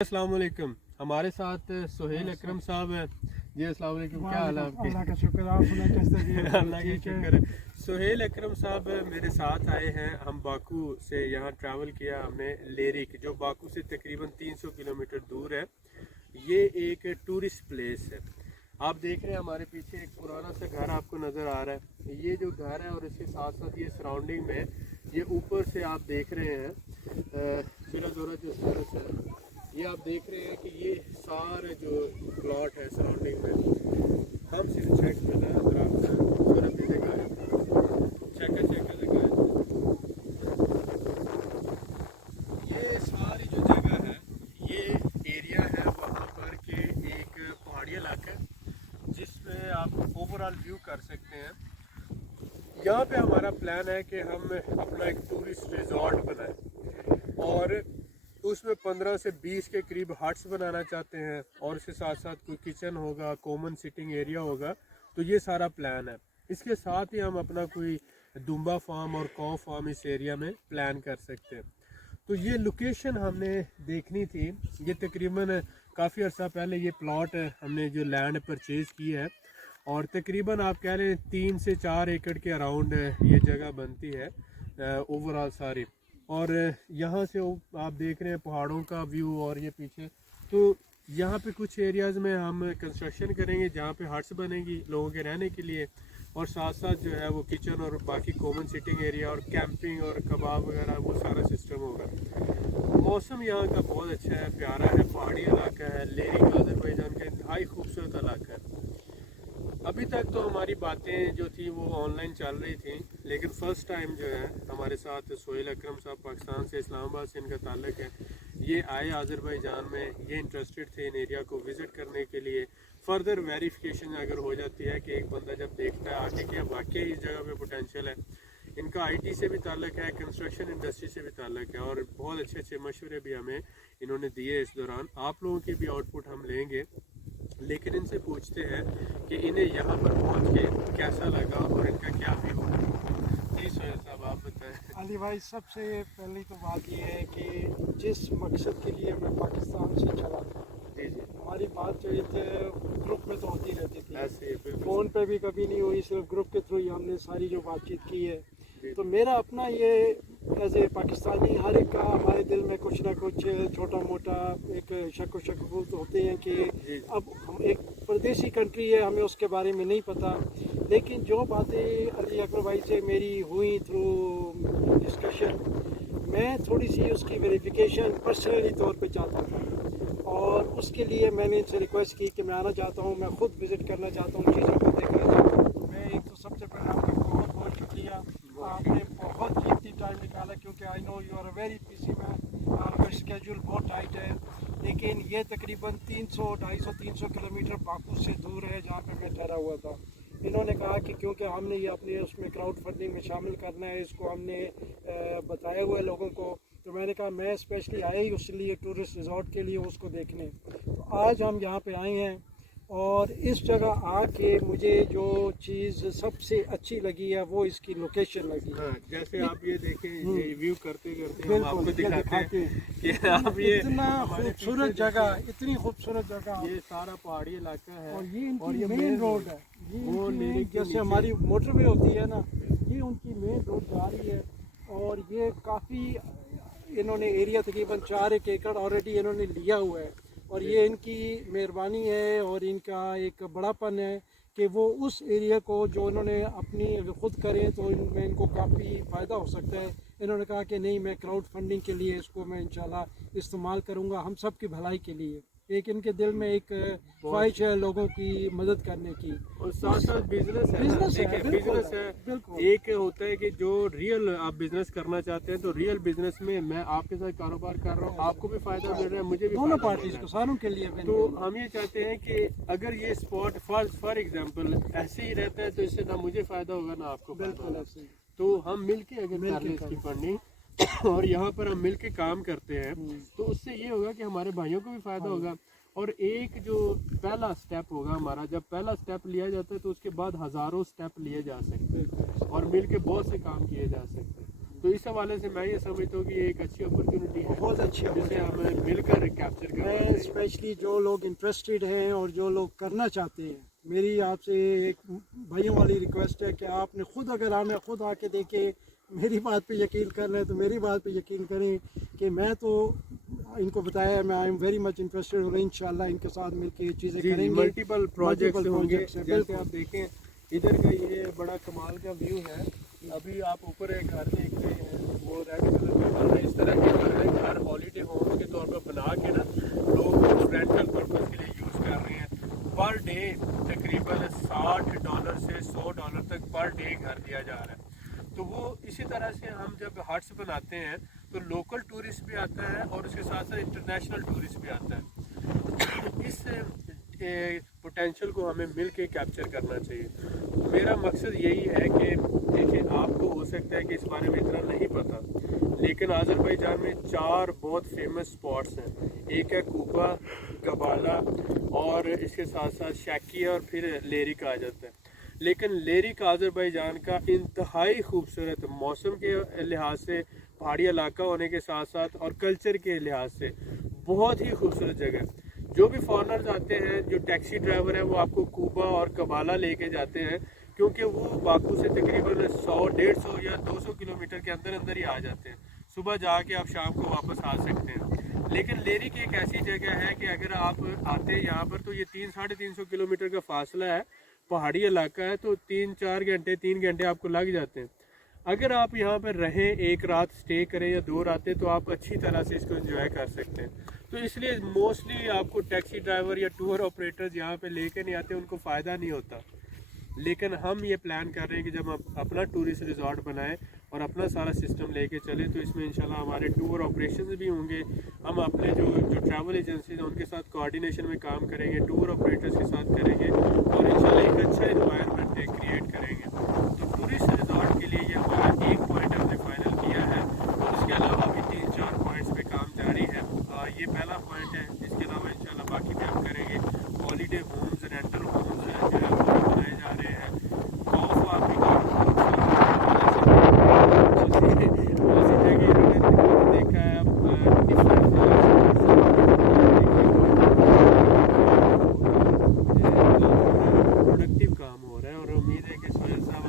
अस्सलाम वालेकुम। हमारे साथ सुहेल अकरम साहब हैं जी। अस्सलाम वालेकुम, क्या हाल है आपके? अल्लाह का शुक्र, आप सुनाएं कैसे जी? अल्लाह का शुक्र है। सुहेल अकरम साहब मेरे साथ आए हैं। हम बाकू से यहाँ ट्रैवल किया हमने लेरिक, जो बाकू से तकरीबन 300 किलोमीटर दूर है। ये एक टूरिस्ट प्लेस है। आप देख रहे हैं हमारे पीछे एक पुराना सा घर आपको नज़र आ रहा है। ये जो घर है और इसके साथ साथ ये सराउंडिंग में, ये ऊपर से आप देख रहे हैं मेरा दौरा जो सरस है, ये आप देख रहे हैं कि ये सारे जो प्लॉट है सराउंडिंग में, हम सिर्फ चेक कर रहे हैं। अगर आप सूरत की जगह है, चेक जगह है, ये सारी जो जगह है, ये एरिया है वहाँ पर के एक पहाड़ी इलाका है जिसमें आप ओवरऑल व्यू कर सकते हैं। यहाँ पे हमारा प्लान है कि हम अपना एक टूरिस्ट रिजॉर्ट बनाएं और उसमें 15 से 20 के करीब हट्स बनाना चाहते हैं और इसके साथ साथ कोई किचन होगा, कॉमन सिटिंग एरिया होगा। तो ये सारा प्लान है। इसके साथ ही हम अपना कोई दुम्बा फार्म और कौ फार्म इस एरिया में प्लान कर सकते हैं। तो ये लोकेशन हमने देखनी थी। ये तकरीबन काफ़ी अर्सा पहले ये प्लॉट हमने जो लैंड परचेज़ की है और तकरीबन आप कह रहे हैं 3 से 4 एकड़ के अराउंड ये जगह बनती है ओवरऑल सारी। और यहाँ से आप देख रहे हैं पहाड़ों का व्यू और ये पीछे। तो यहाँ पे कुछ एरियाज़ में हम कंस्ट्रक्शन करेंगे जहाँ पे हट्स बनेंगी लोगों के रहने के लिए, और साथ साथ जो है वो किचन और बाकी कॉमन सिटिंग एरिया और कैंपिंग और कबाब वगैरह वो सारा सिस्टम होगा। मौसम यहाँ का बहुत अच्छा है, प्यारा है, पहाड़ी इलाका है। लेरिक आज़रबाईजान का इंतहाई खूबसूरत इलाका है। अभी तक तो हमारी बातें जो थी वो ऑनलाइन चल रही थी, लेकिन फ़र्स्ट टाइम जो है हमारे साथ सुहेल अकरम साहब, पाकिस्तान से, इस्लामाबाद से इनका ताल्लुक़ है, ये आए आज़रबाईजान में। ये इंटरेस्टेड थे इन एरिया को विज़िट करने के लिए। फ़र्दर वेरिफिकेशन अगर हो जाती है कि एक बंदा जब देखता है आगे कि वाकई इस जगह पे पोटेंशियल है। इनका आईटी से भी ताल्लुक़ है, कंस्ट्रक्शन इंडस्ट्री से भी ताल्लुक़ है और बहुत अच्छे अच्छे मशवरे भी हमें इन्होंने दिए इस दौरान। आप लोगों की भी आउटपुट हम लेंगे, लेकिन इनसे पूछते हैं कि इन्हें यहाँ पर पहुँच के कैसा लगा और इनका क्या व्यू है। जी सोहेल साहब, आप बताएं। अली भाई, सबसे पहली तो बात यह है कि जिस मकसद के लिए मैं पाकिस्तान से चला था, जी जी, हमारी बात जो थे ग्रुप में तो होती रहती थी, ऐसे फ़ोन पे भी कभी नहीं हुई, सिर्फ ग्रुप के थ्रू ही हमने सारी जो बातचीत की है। जी तो मेरा अपना ये एज ए पाकिस्तानी, हर एक का हमारे दिल में कुछ ना कुछ छोटा मोटा एक शक तो होते हैं कि जी अब हम एक परदेसी कंट्री है, हमें उसके बारे में नहीं पता। लेकिन जो बातें अली अकबर भाई से मेरी हुई थ्रू डिस्कशन, मैं थोड़ी सी उसकी वेरिफिकेशन पर्सनली तौर पे चाहता था और उसके लिए मैंने इनसे रिक्वेस्ट की कि मैं आना चाहता हूँ, मैं ख़ुद विज़िट करना चाहता हूँ, चीज़ों को देखना चाहता हूँ। मैं एक तो सबसे पहले आपका बहुत बहुत शुक्रिया, आपने बहुत कीमती टाइम निकाला, क्योंकि I know you are a very busy man, आपका स्केड्यूल बहुत टाइट है। लेकिन ये तकरीबन 250-300 किलोमीटर बाकू से दूर है जहाँ पे मैं ठहरा हुआ था। इन्होंने कहा कि क्योंकि हमने ये अपने उसमें क्राउड फंडिंग में शामिल करना है, इसको हमने बताया हुआ है लोगों को। तो मैंने कहा मैं स्पेशली आया ही उस लिए, टूरिस्ट रिजॉर्ट के लिए, उसको देखने। तो आज हम यहाँ पे आए हैं और इस जगह आके मुझे जो चीज़ सबसे अच्छी लगी है वो इसकी लोकेशन लगी। हाँ, जैसे आप ये देखें, ये व्यू करते करते हम बिल्कुल, आपको ये दिखाते हैं कि आप ये इतना हमारे खूबसूरत पीछे जगह, देखें, इतनी खूबसूरत जगह, ये सारा पहाड़ी इलाका है और ये और इनकी ये मेन रोड है। ये वो इनकी लेरिक के जैसे नीचे। हमारी मोटरवे होती है ना, ये उनकी मेन रोड जा रही है। और ये काफ़ी इन्होंने एरिया तकरीबन 4 एकड़ ऑलरेडी इन्होंने लिया हुआ है और ये इनकी मेहरबानी है और इनका एक बड़ापन है कि वो उस एरिया को जो इन्होंने अपनी खुद करें तो इनमें इनको काफ़ी फ़ायदा हो सकता है। इन्होंने कहा कि नहीं, मैं क्राउड फंडिंग के लिए इसको मैं इंशाल्लाह इस्तेमाल करूँगा, हम सब की भलाई के लिए। एक इनके दिल में एक ख्वाहिश है लोगों की मदद करने की, और साथ साथ बिजनेस है, बिजनेस है, बिजनेस है। बिल्कुल। एक होता है कि जो रियल आप बिजनेस करना चाहते हैं, तो रियल बिजनेस में मैं आपके साथ कारोबार कर रहा हूँ, आपको भी फायदा मिल रहा है, मुझे भी दोनों फायदा मिल पार्टीज रहा को, है। सारों के लिए तो हम ये चाहते हैं कि अगर ये स्पॉट फॉर एग्जांपल ऐसे ही रहता है तो इससे ना मुझे फायदा होगा ना आपको फायदा बिल्कुल होगा। ऐसे ही। तो हम मिलके अगर मिल कर के लें इसकी करें। फंडिंग और यहाँ पर हम मिलके काम करते हैं, तो उससे ये होगा कि हमारे भाइयों को भी फायदा होगा। और एक जो पहला स्टेप होगा हमारा, जब पहला स्टेप लिया जाता है तो उसके बाद हज़ारों स्टेप लिए जा सकते हैं और मिलके बहुत से काम किए जा सकते हैं। तो इस हवाले से मैं ये समझता हूँ कि ये एक अच्छी अपॉर्चुनिटी है, बहुत अच्छी जिसे opportunity हमें मिलकर कैप्चर करना मैं चाहिए। स्पेशली जो लोग इंटरेस्टेड हैं और जो लोग करना चाहते हैं, मेरी आपसे एक भाइयों वाली रिक्वेस्ट है कि आपने खुद अगर आना, खुद आके देखें, मेरी बात पे यकीन कर रहे हैं तो मेरी बात पे यकीन करें कि मैं तो इनको बताया, मैं I am very much interested और इंशाल्लाह इनके साथ मिलके ये चीज़ें जी जी, करेंगे। मल्टीपल प्रोजेक्ट्स होंगे। projects हैं, जैसे बिल्कुल। आप देखें इधर का ये बड़ा कमाल का व्यू है। अभी आप ऊपर एक घर देख रहे हैं, वो रेड कलर का घर है। इस तरह के घर हॉलीडे होम्स के तौर पर बना के ना लोग रेंटल पर्पस के लिए यूज़ कर रहे हैं। पर डे तकरीबन $60 से $100 तक पर डे घर दिया जा रहा है। तो वो इसी तरह से हम जब हट्स बनाते हैं तो लोकल टूरिस्ट भी आता है और उसके साथ साथ इंटरनेशनल टूरिस्ट भी आता है। इस पोटेंशियल को हमें मिल के कैप्चर करना चाहिए। मेरा मकसद यही है कि देखिए, आपको हो सकता है कि इस बारे में इतना नहीं पता, लेकिन आज़रबाईजान में 4 बहुत फेमस स्पॉट्स हैं। एक है कूबा, गबाला और इसके साथ साथ शैकिया और फिर लेरिक आ जाता है। लेकिन लेरिक आज़रबाईजान का इंतहाई खूबसूरत, मौसम के लिहाज से पहाड़ी इलाका होने के साथ साथ और कल्चर के लिहाज से बहुत ही खूबसूरत जगह है। जो भी फॉरनर्स आते हैं, जो टैक्सी ड्राइवर हैं, वो आपको कूबा और कबाला लेके जाते हैं, क्योंकि वो बाकू से तकरीबन 100, 150 या 200 किलोमीटर के अंदर अंदर ही आ जाते हैं। सुबह जाके आप शाम को वापस आ सकते हैं। लेकिन लेरिक एक ऐसी जगह है कि अगर आप आते हैं यहाँ पर तो ये 300-350 किलोमीटर का फासला है, पहाड़ी इलाका है, तो 3-4 घंटे 3 घंटे आपको लग जाते हैं। अगर आप यहाँ पर रहें, एक रात स्टे करें या 2 रातें, तो आप अच्छी तरह से इसको एंजॉय कर सकते हैं। तो इसलिए मोस्टली आपको टैक्सी ड्राइवर या टूर ऑपरेटर्स यहाँ पे लेके नहीं आते, उनको फ़ायदा नहीं होता। लेकिन हम ये प्लान कर रहे हैं कि जब हम अपना टूरिस्ट रिजॉर्ट बनाएं और अपना सारा सिस्टम लेके चलें, तो इसमें इंशाल्लाह हमारे टूर ऑपरेशंस भी होंगे। हम अपने जो ट्रैवल एजेंसीज हैं उनके साथ कोऑर्डिनेशन में काम करेंगे, टूर ऑपरेटर्स के साथ करेंगे और इंशाल्लाह एक अच्छा एनवायरनमेंट क्रिएट करेंगे। तो टूरिस्ट रिजॉर्ट के लिए ये हमारा एक पॉइंट हमने फाइनल किया है, और इसके अलावा भी 3-4 पॉइंट्स पे काम जारी है। ये पहला पॉइंट है। इसके अलावा इंशाल्लाह बाकी भी हम करेंगे। हॉलीडे होम्स, रेंटल होम्स जो है वो बनाए जा रहे हैं। गॉल्फ आपकी देखा है प्रोडक्टिव काम हो रहा है और उम्मीद है कि सोहेल साहब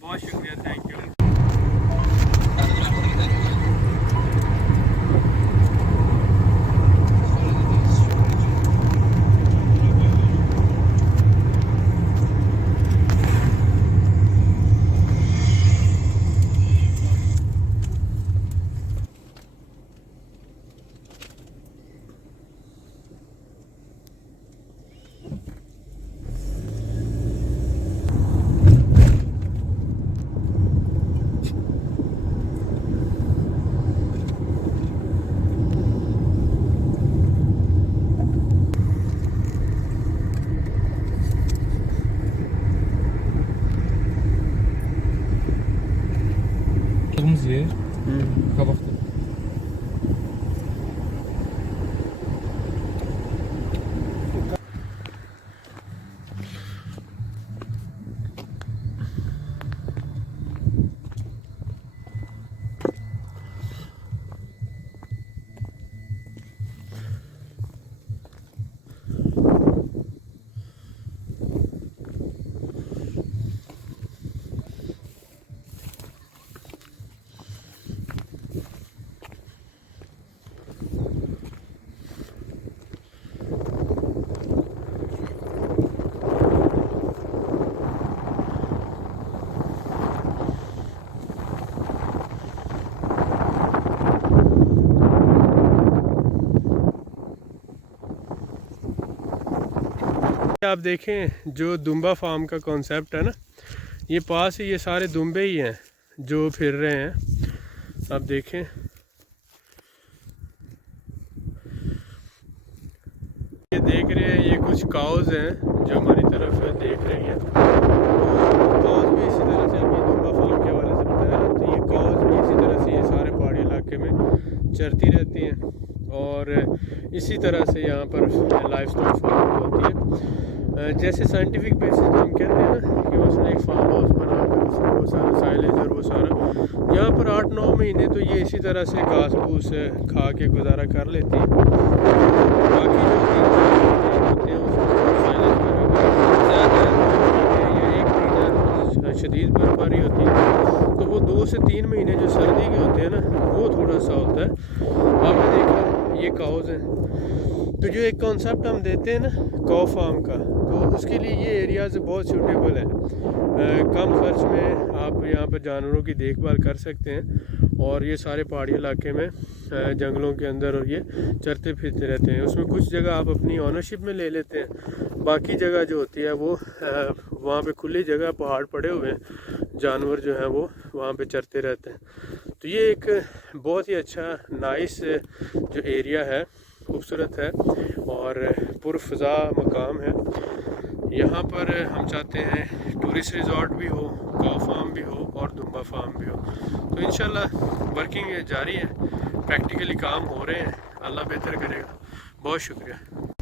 बहुत शुक्रिया, थैंक यू। Rumsee, Kabak'ta. आप देखें जो दुम्बा फार्म का कॉन्सेप्ट है ना, ये पास ही ये सारे दुम्बे ही हैं जो फिर रहे हैं। आप देखें, ये देख रहे हैं, ये कुछ काउज हैं जो हमारी तरफ देख रही हैं। तो काउज भी इसी तरह से, अभी दुम्बा फार्म के हवाले से बताया, तो ये काउज भी इसी तरह से ये सारे पहाड़ी में चरती रहती हैं और इसी तरह से यहाँ पर लाइफ स्टॉक फार्मिंग होती है। जैसे साइंटिफिक बेसिस पे हम कहते हैं ना कि उसने एक फार्म हाउस बनाकर उसमें वो सारा साइलेज और वो सारा, यहाँ पर 8-9 महीने तो ये इसी तरह से घास फूस खा के गुजारा कर लेती हैं। बाकी जो 3-4 होते हैं उसमें साइलेज वगैरह ज़्यादा या 1 महीना शदीद बर्फबारी होती है, तो वो 2 से 3 महीने जो सर्दी के होते हैं ना वो थोड़ा सा होता है। आपने देखा ये काउज हैं, तो जो एक कॉन्सेप्ट हम देते हैं ना काउ फार्म का, तो उसके लिए ये एरियाज़ बहुत सूटेबल है। कम खर्च में आप यहाँ पर जानवरों की देखभाल कर सकते हैं और ये सारे पहाड़ी इलाके में जंगलों के अंदर और ये चरते फिरते रहते हैं। उसमें कुछ जगह आप अपनी ओनरशिप में ले लेते हैं, बाकी जगह जो होती है वो वहाँ पे खुली जगह पहाड़ पड़े हुए हैं, जानवर जो हैं वो वहाँ पे चरते रहते हैं। तो ये एक बहुत ही अच्छा नाइस जो एरिया है, खूबसूरत है और पुरफ़ज़ा मकाम है। यहाँ पर हम चाहते हैं टूरिस्ट रिज़ॉर्ट भी हो, काऊ फार्म भी हो और दुम्बा फार्म भी हो। तो इंशाल्लाह वर्किंग जारी है, प्रैक्टिकली काम हो रहे हैं, अल्लाह बेहतर करेगा। बहुत शुक्रिया।